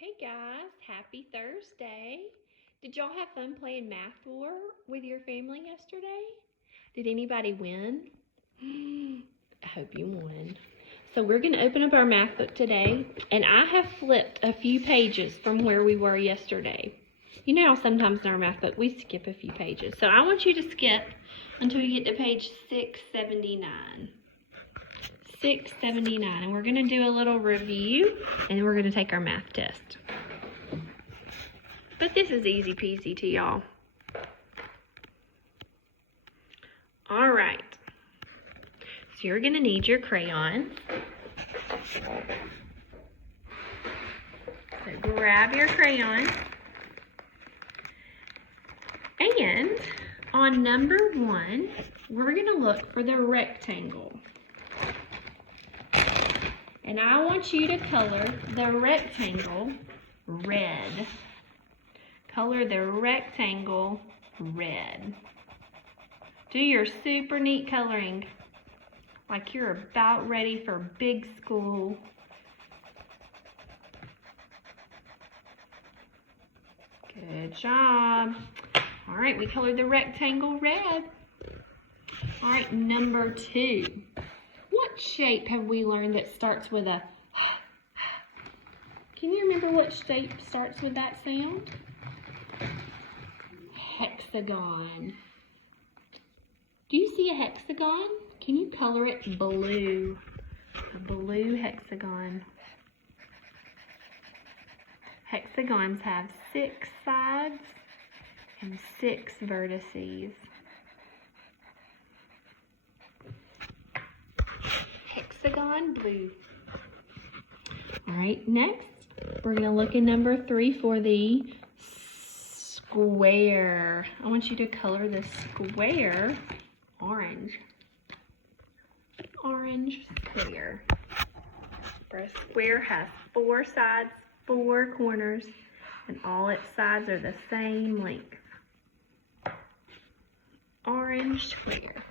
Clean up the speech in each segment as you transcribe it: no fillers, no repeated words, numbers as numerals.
Hey guys, happy Thursday. Did y'all have fun playing Math War with your family yesterday? Did anybody win? I hope you won. So we're going to open up our math book today, and I have flipped a few pages from where we were yesterday. You know how sometimes in our math book we skip a few pages. So I want you to skip until you get to page 679. 679, and we're going to do a little review, and then we're going to take our math test. But this is easy peasy to y'all. All right, so you're going to need your crayons. So grab your crayon, and on number 1, we're going to look for the rectangle. And I want you to color the rectangle red. Color the rectangle red. Do your super neat coloring like you're about ready for big school. Good job. All right, we colored the rectangle red. All right, number 2. What shape have we learned that starts with a? Can you remember what shape starts with that sound? Hexagon. Do you see a hexagon? Can you color it blue? A blue hexagon. Hexagons have 6 sides and 6 vertices. Hexagon blue. All right, next we're going to look at number 3 for the square. I want you to color the square orange. Orange square. For a square has 4 sides, 4 corners, and all its sides are the same length. Orange square.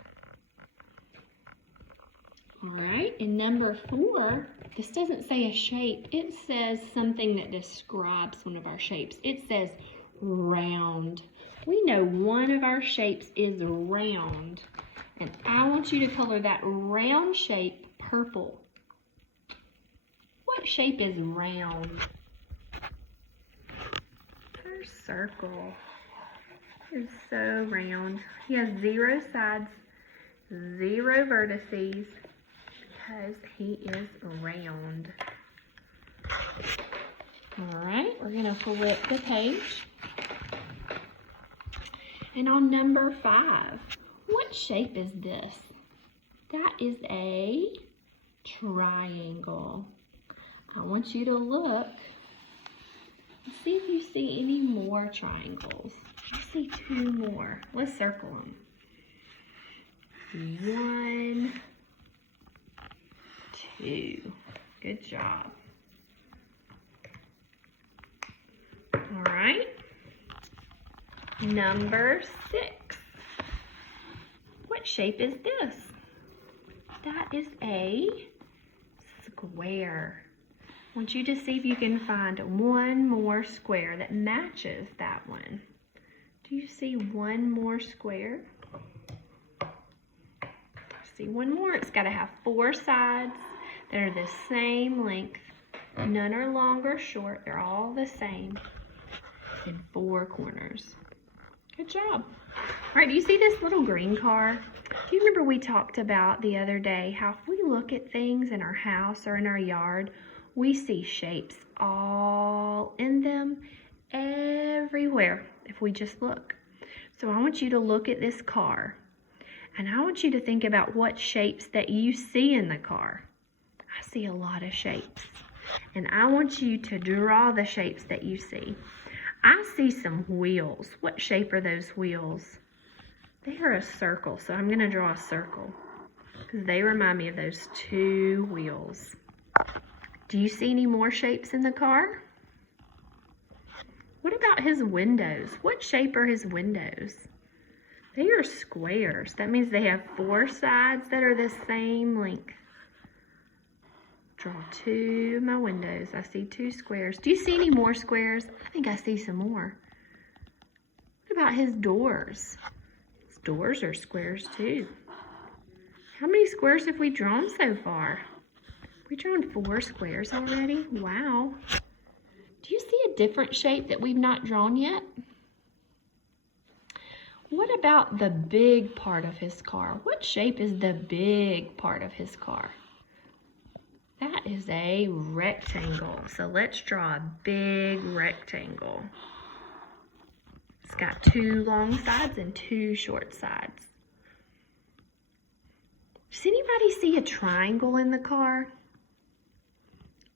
All right, and number 4, this doesn't say a shape. It says something that describes one of our shapes. It says round. We know one of our shapes is round, and I want you to color that round shape purple. What shape is round? Our circle. It's so round. He has 0 sides, 0 vertices, because he is round. All right, we're going to flip the page. And on number 5, what shape is this? That is a triangle. I want you to look and see if you see any more triangles. I see 2 more. Let's circle them. 1, 2. Good job. All right. Number 6. What shape is this? That is a square. I want you to see if you can find one more square that matches that one. Do you see one more square? See one more. It's got to have 4 sides that are the same length. None are long or short. They're all the same. And 4 corners. Good job. All right, do you see this little green car? Do you remember we talked about the other day how if we look at things in our house or in our yard, we see shapes all in them everywhere if we just look. So I want you to look at this car, and I want you to think about what shapes that you see in the car. I see a lot of shapes, and I want you to draw the shapes that you see. I see some wheels. What shape are those wheels? They are a circle, so I'm going to draw a circle because they remind me of those 2 wheels. Do you see any more shapes in the car? What about his windows? What shape are his windows? They are squares. That means they have 4 sides that are the same length. draw 2 of my windows. I see 2 squares. Do you see any more squares? I think I see some more. What about his doors? His doors are squares too. How many squares have we drawn so far? We've drawn 4 squares already. Wow. Do you see a different shape that we've not drawn yet? What about the big part of his car? What shape is the big part of his car? That is a rectangle. So let's draw a big rectangle. It's got 2 long sides and 2 short sides. Does anybody see a triangle in the car?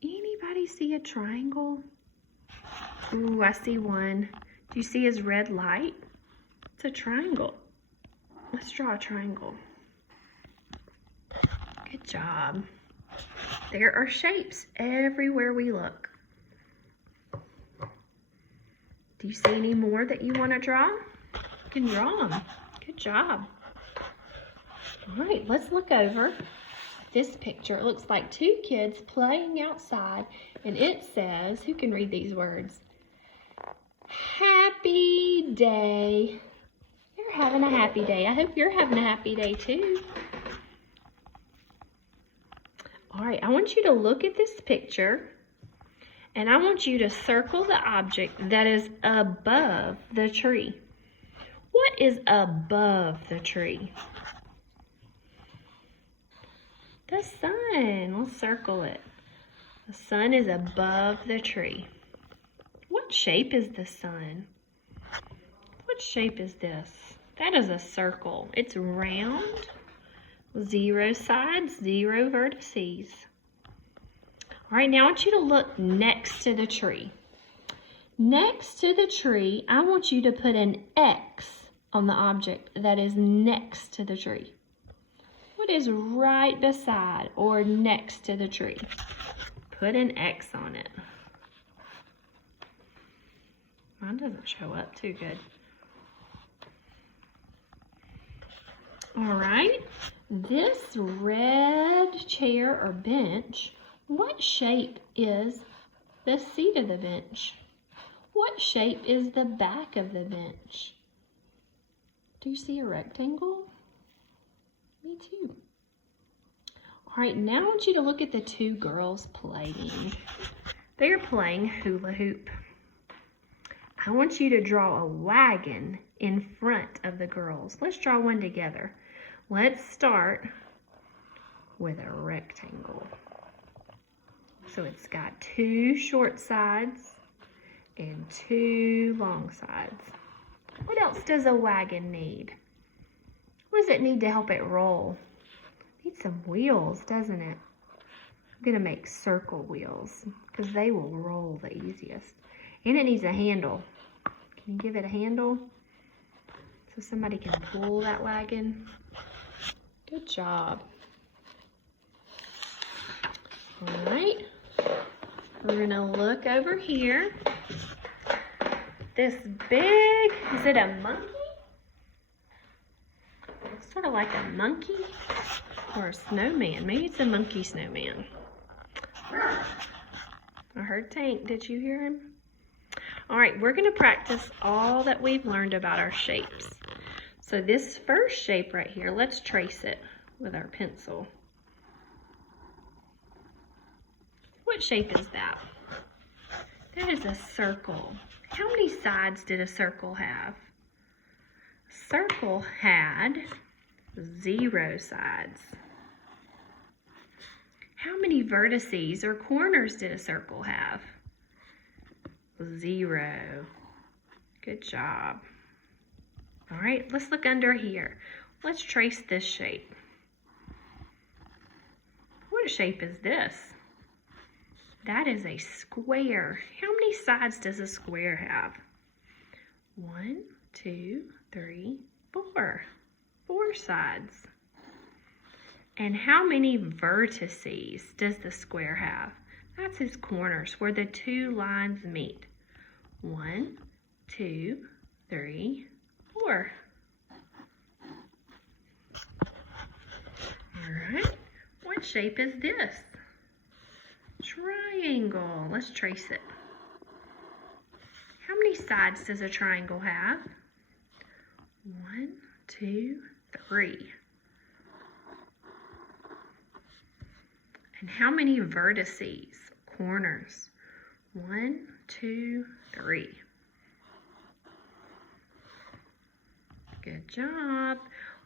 Anybody see a triangle? Ooh, I see one. Do you see his red light? It's a triangle. Let's draw a triangle. Good job. There are shapes everywhere we look. Do you see any more that you want to draw? You can draw them. Good job. All right, let's look over this picture. It looks like 2 kids playing outside, and it says, who can read these words? Happy day. You're having a happy day. I hope you're having a happy day too. All right, I want you to look at this picture, and I want you to circle the object that is above the tree. What is above the tree? The sun. Let's circle it. The sun is above the tree. What shape is the sun? What shape is this? That is a circle. It's round, 0 sides, 0 vertices. All right, now I want you to look next to the tree. Next to the tree, I want you to put an X on the object that is next to the tree. What is right beside or next to the tree? Put an X on it. Mine doesn't show up too good. All right, this red chair or bench, what shape is the seat of the bench? What shape is the back of the bench? Do you see a rectangle? Me too. All right, now I want you to look at the 2 girls playing. They're playing hula hoop. I want you to draw a wagon in front of the girls. Let's draw one together. Let's start with a rectangle. So it's got 2 short sides and 2 long sides. What else does a wagon need? What does it need to help it roll? It needs some wheels, doesn't it? I'm gonna make circle wheels because they will roll the easiest. And it needs a handle. Can you give it a handle so somebody can pull that wagon? Good job. All right, we're gonna look over here. This big, is it a monkey? It's sort of like a monkey or a snowman. Maybe it's a monkey snowman. I heard Tank, did you hear him? All right, we're gonna practice all that we've learned about our shapes. So this first shape right here, let's trace it with our pencil. What shape is that? That is a circle. How many sides did a circle have? A circle had 0 sides. How many vertices or corners did a circle have? 0. Good job. All right, let's look under here. Let's trace this shape. What shape is this? That is a square. How many sides does a square have? 1, 2, 3, 4. 4 sides. And how many vertices does the square have? That's his corners where the 2 lines meet. 1, 2, 3, 4. All right, what shape is this? Triangle. Let's trace it. How many sides does a triangle have? 1, 2, 3. And how many vertices, corners? 1, 2, 3. Good job.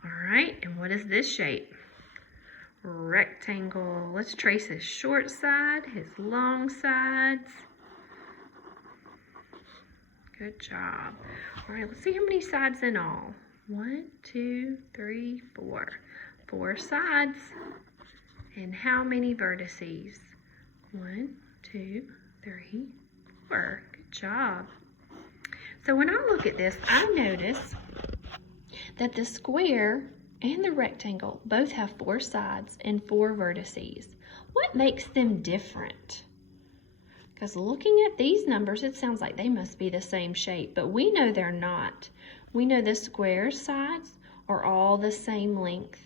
All right, and what is this shape? Rectangle. Let's trace his short side, his long sides. Good job. All right, let's see how many sides in all. 1, 2, 3, 4. 4 sides. And how many vertices? 1, 2, 3, 4. Good job. So when I look at this, I notice that the square and the rectangle both have 4 sides and 4 vertices. What makes them different? Because looking at these numbers, it sounds like they must be the same shape, but we know they're not. We know the square sides are all the same length,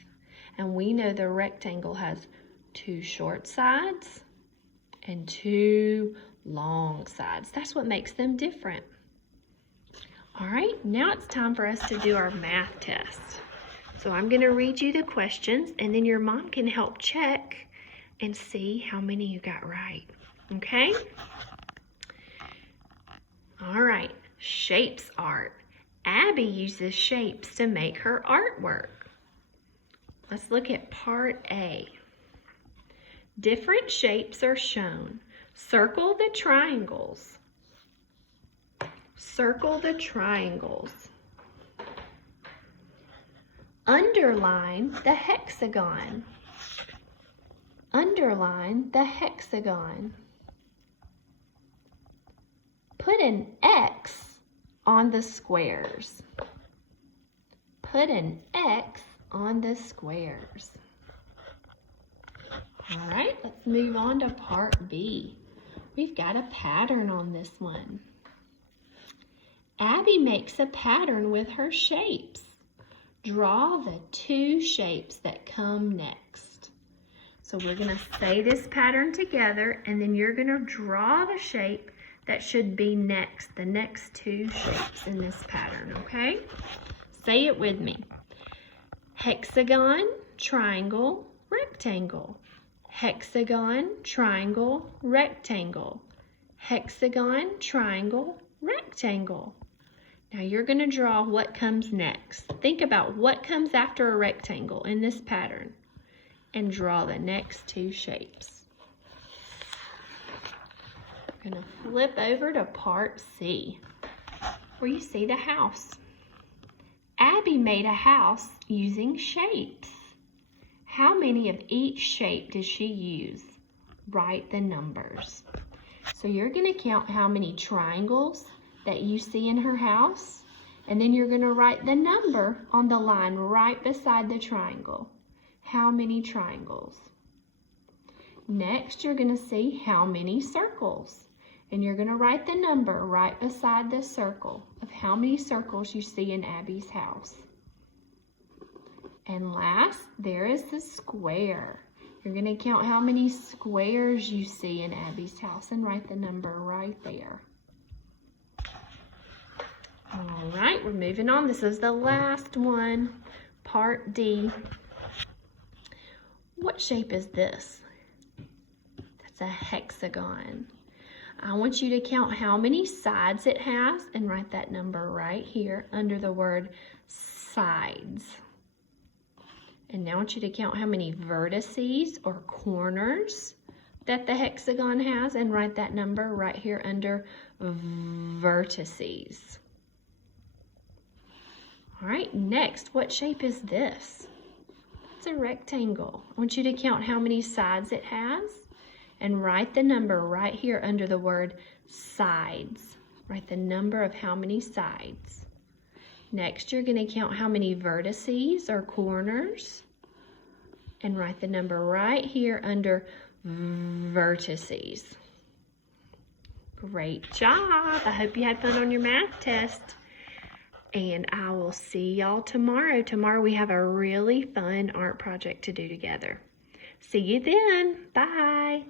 and we know the rectangle has 2 short sides and 2 long sides. That's what makes them different. All right, now it's time for us to do our math test. So I'm going to read you the questions, and then your mom can help check and see how many you got right. Okay? All right, shapes art. Abby uses shapes to make her artwork. Let's look at part A. Different shapes are shown. Circle the triangles. Circle the triangles. Underline the hexagon. Underline the hexagon. Put an X on the squares. Put an X on the squares. All right, let's move on to part B. We've got a pattern on this one. Abby makes a pattern with her shapes. Draw the 2 shapes that come next. So we're going to say this pattern together, and then you're going to draw the shape that should be next, the next 2 shapes in this pattern, okay? Say it with me. Hexagon, triangle, rectangle. Hexagon, triangle, rectangle. Hexagon, triangle, rectangle. Now you're going to draw what comes next. Think about what comes after a rectangle in this pattern and draw the next 2 shapes. We're going to flip over to part C, where you see the house. Abby made a house using shapes. How many of each shape does she use? Write the numbers. So you're going to count how many triangles that you see in her house, and then you're going to write the number on the line right beside the triangle. How many triangles? Next, you're going to see how many circles, and you're going to write the number right beside the circle of how many circles you see in Abby's house. And last, there is the square. You're going to count how many squares you see in Abby's house and write the number right there. All right, we're moving on. This is the last one, part D. What shape is this? That's a hexagon. I want you to count how many sides it has and write that number right here under the word sides. And now I want you to count how many vertices or corners that the hexagon has and write that number right here under vertices. All right, next, what shape is this? It's a rectangle. I want you to count how many sides it has and write the number right here under the word sides. Write the number of how many sides. Next, you're going to count how many vertices or corners and write the number right here under vertices. Great job. I hope you had fun on your math test. And I will see y'all tomorrow. Tomorrow we have a really fun art project to do together. See you then. Bye.